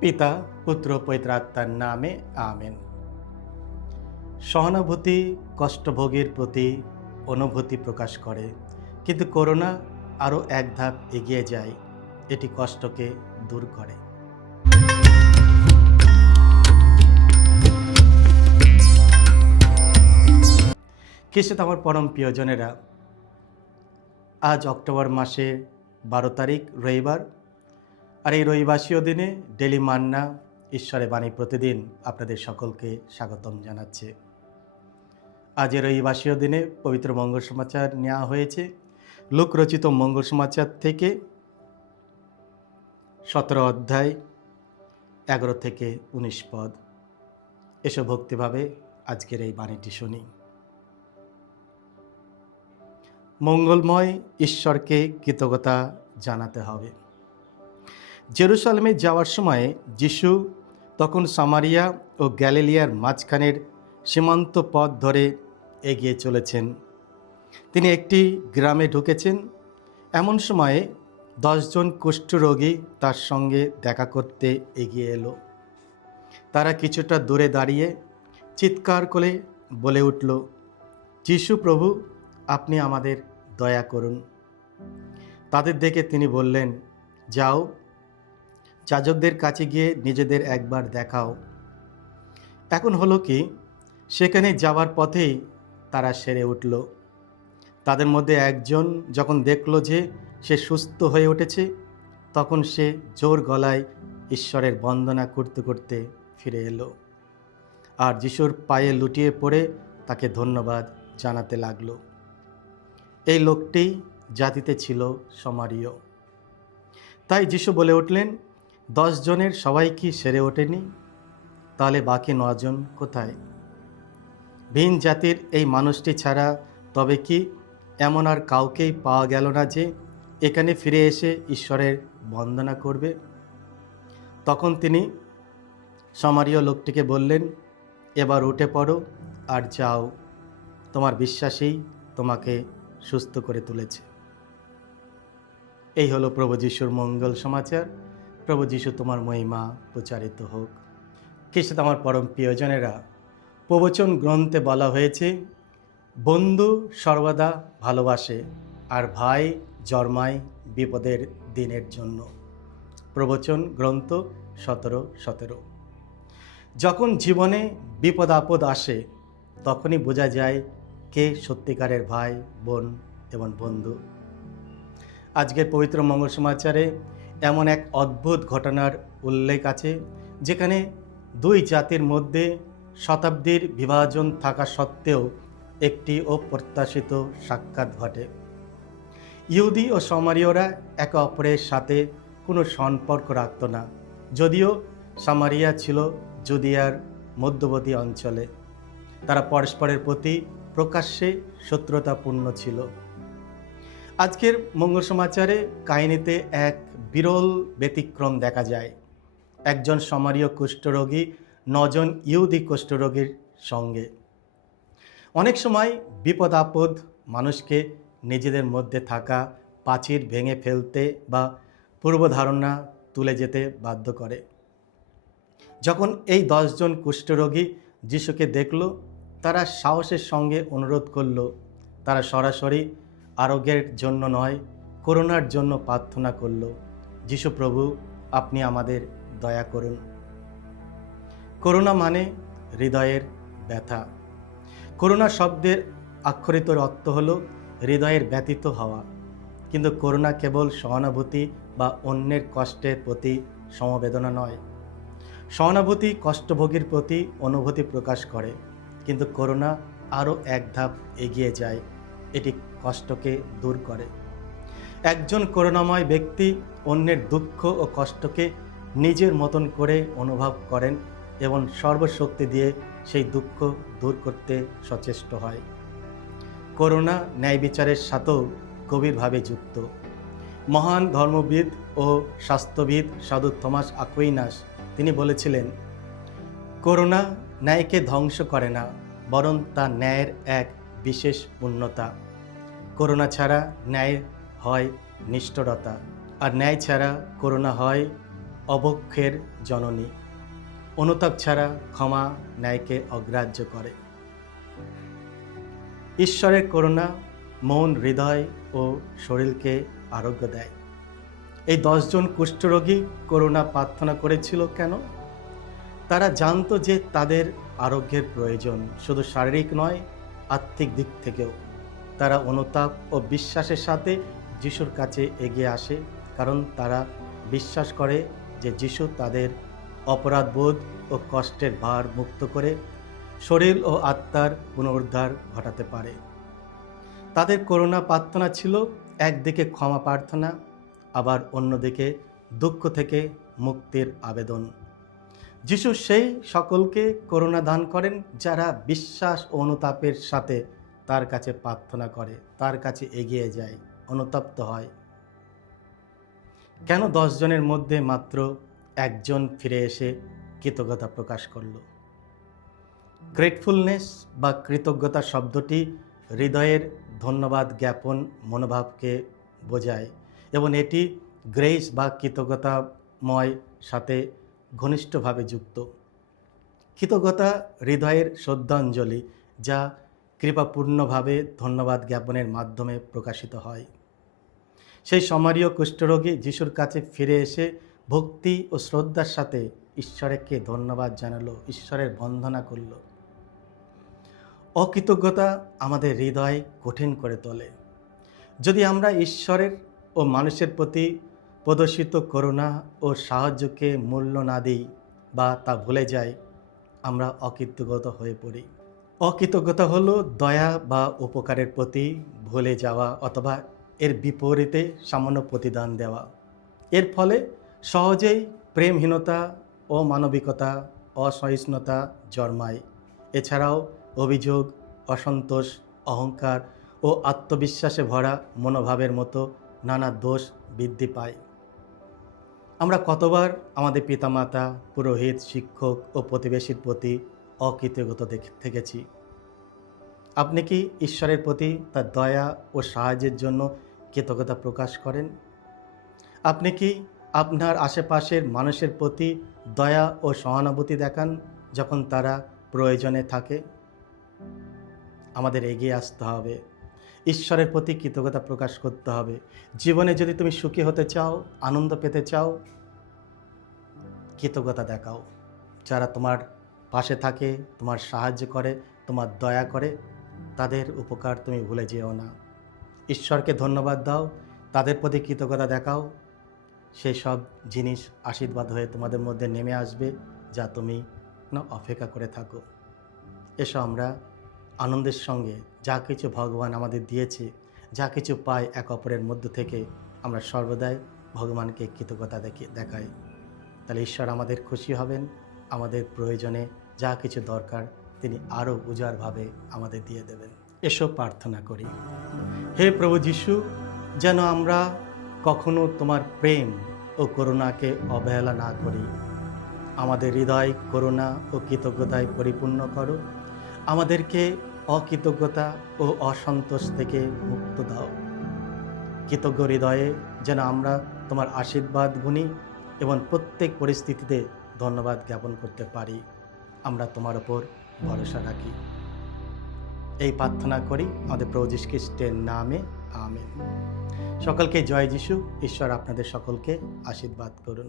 পিতা পুত্র পবিত্রাত্মার নামে আমেন। সহানুভূতি কষ্টভোগীর প্রতি অনুভূতি প্রকাশ করে, কিন্তু করুণা আরও এক ধাপ এগিয়ে যায়, এটি কষ্টকে দূর করে। খ্রিস্টে আমার পরম প্রিয়জনেরা, আজ অক্টোবর মাসে 12 তারিখ রবিবার। আর এই রবিবাসীয় দিনে ডেলি মান্না ঈশ্বরের বাণী প্রতিদিন আপনাদের সকলকে স্বাগতম জানাচ্ছে। আজের রবিবাসীয় দিনে পবিত্র মঙ্গল সমাচার নেওয়া হয়েছে লূক রচিত মঙ্গল সমাচার থেকে 17 অধ্যায় 11 থেকে 19 পদ। এসো ভক্তিভাবে আজকের এই বাণীটি শুনি। মঙ্গলময় ঈশ্বরকে কৃতজ্ঞতা জানাতে হবে। জেরুসালেমে যাওয়ার সময় যিশু তখন সামারিয়া ও গ্যালিলিয়ার মাঝখানের সীমান্ত পথ ধরে এগিয়ে চলেছেন। তিনি একটি গ্রামে ঢুকেছেন। এমন সময়ে 10 জন কুষ্ঠরোগী তার সঙ্গে দেখা করতে এগিয়ে এলো। তারা কিছুটা দূরে দাঁড়িয়ে চিৎকার করে বলে উঠল, যিশু প্রভু, আপনি আমাদের দয়া করুন। তাদের দেখে তিনি বললেন, যাও, যাজকদের কাছে গিয়ে নিজেদের একবার দেখাও। এখন হলো কি, সেখানে যাওয়ার পথেই তারা সেরে উঠল। তাদের মধ্যে একজন যখন দেখল যে সে সুস্থ হয়ে উঠেছে, তখন সে জোর গলায় ঈশ্বরের বন্দনা করতে করতে ফিরে এলো আর যিশুর পায়ে লুটিয়ে পড়ে তাকে ধন্যবাদ জানাতে লাগলো। এই লোকটি জাতিতে ছিল সমারীয়। তাই যিশু বলে উঠলেন, 10 জনের সবাই কি সেরে ওঠেনি? তাহলে বাকি 9 জন কোথায়? ভিন জাতির এই মানুষটি ছাড়া তবে কি এমন আর কাউকেই পাওয়া গেল না যে এখানে ফিরে এসে ঈশ্বরের বন্দনা করবে? তখন তিনি সমারীয় লোকটিকে বললেন, এবার উঠে পড়ো আর যাও, তোমার বিশ্বাসেই তোমাকে সুস্থ করে তুলেছে। এই হলো প্রভু যিশুর মঙ্গল সমাচার। প্রভু যিশু তোমার মহিমা প্রচারিত হোক। খ্রিস্ট আমার পরম প্রিয়জনেরা, প্রবচন গ্রন্থে বলা হয়েছে, বন্ধু সর্বদা ভালোবাসে আর ভাই জন্মায় বিপদের দিনের জন্য। প্রবচন গ্রন্থ 17:17। যখন জীবনে বিপদ আপদ আসে, তখনই বোঝা যায় কে সত্যিকারের ভাই, বোন এবং বন্ধু। আজকের পবিত্র মঙ্গল সমাচারে এমন এক অদ্ভুত ঘটনার উল্লেখ আছে, যেখানে দুই জাতির মধ্যে শতাব্দীর বিভাজন থাকা সত্ত্বেও একটি অপ্রত্যাশিত সাক্ষাৎ ঘটে। ইহুদি ও সামারীয়রা একে অপরের সাথে কোনো সম্পর্ক রাখত না, যদিও সামারিয়া ছিল জুদিয়ার মধ্যবর্তী অঞ্চলে। তারা পরস্পরের প্রতি প্রকাশ্যে শত্রুতাপূর্ণ ছিল। আজকের মঙ্গল সমাচারে কাহিনীতে এক বিরল ব্যতিক্রম দেখা যায়। একজন সামারীয় কুষ্ঠরোগী 9 জন ইহুদি কুষ্ঠরোগীর সঙ্গে। অনেক সময় বিপদ আপদ মানুষকে নিজেদের মধ্যে থাকা প্রাচীর ভেঙে ফেলতে বা পূর্বধারণা তুলে যেতে বাধ্য করে। যখন এই 10 জন কুষ্ঠরোগী যিশুকে দেখল, তারা সাহসের সঙ্গে অনুরোধ করল। তারা সরাসরি আরোগ্যের জন্য নয়, করুণার জন্য প্রার্থনা করল, যিশু প্রভু, আপনি আমাদের দয়া করুন। করুণা মানে হৃদয়ের ব্যথা। করুণা শব্দের আক্ষরিক অর্থ হল হৃদয়ের ব্যথিত হওয়া। কিন্তু করুণা কেবল সহানুভূতি বা অন্যের কষ্টের প্রতি সমবেদনা নয়। সহানুভূতি কষ্টভোগীর প্রতি অনুভূতি প্রকাশ করে, কিন্তু করুণা আরও এক ধাপ এগিয়ে যায়, এটি কষ্টকে দূর করে। একজন করুণাময় ব্যক্তি অন্যের দুঃখ ও কষ্টকে নিজের মতন করে অনুভব করেন এবং সর্বশক্তি দিয়ে সেই দুঃখ দূর করতে সচেষ্ট হয়। করুণা ন্যায় বিচারের সাথেও গভীরভাবে যুক্ত। মহান ধর্মবিদ ও স্বাস্থ্যবিদ সাধু থমাস আকুইনাস তিনি বলেছিলেন, করুণা ন্যায়কে ধ্বংস করে না, বরং তা ন্যায়ের এক বিশেষ পূর্ণতা। করুণা ছাড়া ন্যায় হয় নিষ্ঠুরতা, আর ন্যায় ছাড়া করুণা হয় অবক্ষের জননী। অনুতাপ ছাড়া ক্ষমা ন্যায়কে অগ্রাহ্য করে। ঈশ্বরের করুণা মন, হৃদয় ও শরীরকে আরোগ্য দেয়। এই 10 জন কুষ্ঠরোগী করুণা প্রার্থনা করেছিল কেন? তারা জানতো যে তাদের আরোগ্যের প্রয়োজন, শুধু শারীরিক নয়, আত্মিক দিক থেকেও। তারা অনুতাপ ও বিশ্বাসের সাথে যিশুর কাছে এগিয়ে আসে, কারণ তারা বিশ্বাস করে যে যিশু তাদের অপরাধবোধ ও কষ্টের ভার মুক্ত করে শরীর ও আত্মার পুনরুদ্ধার ঘটাতে পারে। তাদের করুণা প্রার্থনা ছিল একদিকে ক্ষমা প্রার্থনা, আবার অন্যদিকে দুঃখ থেকে মুক্তির আবেদন। যিশু সেই সকলকে করুণা দান করেন যারা বিশ্বাস ও অনুতাপের সাথে তার কাছে প্রার্থনা করে, তার কাছে এগিয়ে যায়, অনুতপ্ত হয়। কেন 10 জনের মধ্যে মাত্র একজন ফিরে এসে কৃতজ্ঞতা প্রকাশ করল? গ্রেটফুলনেস বা কৃতজ্ঞতা শব্দটি হৃদয়ের ধন্যবাদ জ্ঞাপন মনোভাবকে বোঝায় এবং এটি গ্রেস বা কৃতজ্ঞতাময় সাথে ঘনিষ্ঠভাবে যুক্ত। কৃতজ্ঞতা হৃদয়ের শ্রদ্ধাঞ্জলি, যা কৃপাপূর্ণভাবে ধন্যবাদ জ্ঞাপনের মাধ্যমে প্রকাশিত হয়। সেই সমারীয় কুষ্ঠরোগী যিশুর কাছে ফিরে এসে ভক্তি ও শ্রদ্ধার সাথে ঈশ্বরকে ধন্যবাদ জানালো, ঈশ্বরের বন্দনা করল। অকৃতজ্ঞতা আমাদের হৃদয় কঠিন করে তোলে। যদি আমরা ঈশ্বরের ও মানুষের প্রতি প্রদর্শিত করুণা ও সাহায্যকে মূল্য না দিই বা তা ভুলে যাই, আমরা অকৃতজ্ঞ হয়ে পড়ি। অকৃতজ্ঞতা হলো দয়া বা উপকারের প্রতি ভুলে যাওয়া অথবা এর বিপরীতে সামান্য প্রতিদান দেওয়া। এর ফলে সহজেই প্রেমহীনতা, অমানবিকতা, অসহিষ্ণুতা জন্মায়। এছাড়াও অভিযোগ, অসন্তোষ, অহংকার ও আত্মবিশ্বাসে ভরা মনোভাবের মতো নানা দোষ বৃদ্ধি পায়। আমরা কতবার আমাদের পিতামাতা, পুরোহিত, শিক্ষক ও প্রতিবেশীর প্রতি অকৃতজ্ঞ থেকেছি? আপনি কি ঈশ্বরের প্রতি তার দয়া ও সাহায্যের জন্য কৃতজ্ঞতা প্রকাশ করেন? আপনি কি আপনার আশেপাশের মানুষের প্রতি দয়া ও সহানুভূতি দেখান যখন তারা প্রয়োজনে থাকে? আমাদের এগিয়ে আসতে হবে, ঈশ্বরের প্রতি কৃতজ্ঞতা প্রকাশ করতে হবে। জীবনে যদি তুমি সুখী হতে চাও, আনন্দ পেতে চাও, কৃতজ্ঞতা দেখাও। যারা তোমার পাশে থাকে, তোমার সাহায্য করে, তোমার দয়া করে, তাদের উপকার তুমি ভুলে যেও না। ঈশ্বরকে ধন্যবাদ দাও, তাদের প্রতি কৃতজ্ঞতা দেখাও। সেই সব জিনিস আশীর্বাদ হয়ে তোমাদের মধ্যে নেমে আসবে, যা তুমি অপেক্ষা করে থাকো। এসো আমরা আনন্দের সঙ্গে যা কিছু ভগবান আমাদের দিয়েছে, যা কিছু পাই এক অপরের মধ্য থেকে, আমরা সর্বদাই ভগবানকে কৃতজ্ঞতা দেখাই। তাহলে ঈশ্বর আমাদের খুশি হবেন, আমাদের প্রয়োজনে যা কিছু দরকার তিনি আরও উজাড়ভাবে আমাদের দিয়ে দেবেন। এসো প্রার্থনা করি। হে প্রভু যিশু, যেন আমরা কখনো তোমার প্রেম ও করুণাকে অবহেলা না করি। আমাদের হৃদয় করুণা ও কৃতজ্ঞতায় পরিপূর্ণ করো। আমাদেরকে অকৃতজ্ঞতা ও অসন্তোষ থেকে মুক্ত দাও। কৃতজ্ঞ হৃদয়ে যেন আমরা তোমার আশীর্বাদ গুনি এবং প্রত্যেক পরিস্থিতিতে ধন্যবাদ জ্ঞাপন করতে পারি। আমরা তোমার ওপর ভরসা রাখি। এই প্রার্থনা করি আমাদের প্রভু যীশু খ্রিস্টের নামে, আমেন। সকলকে জয় যিশু। ঈশ্বর আপনাদের সকলকে আশীর্বাদ করুন।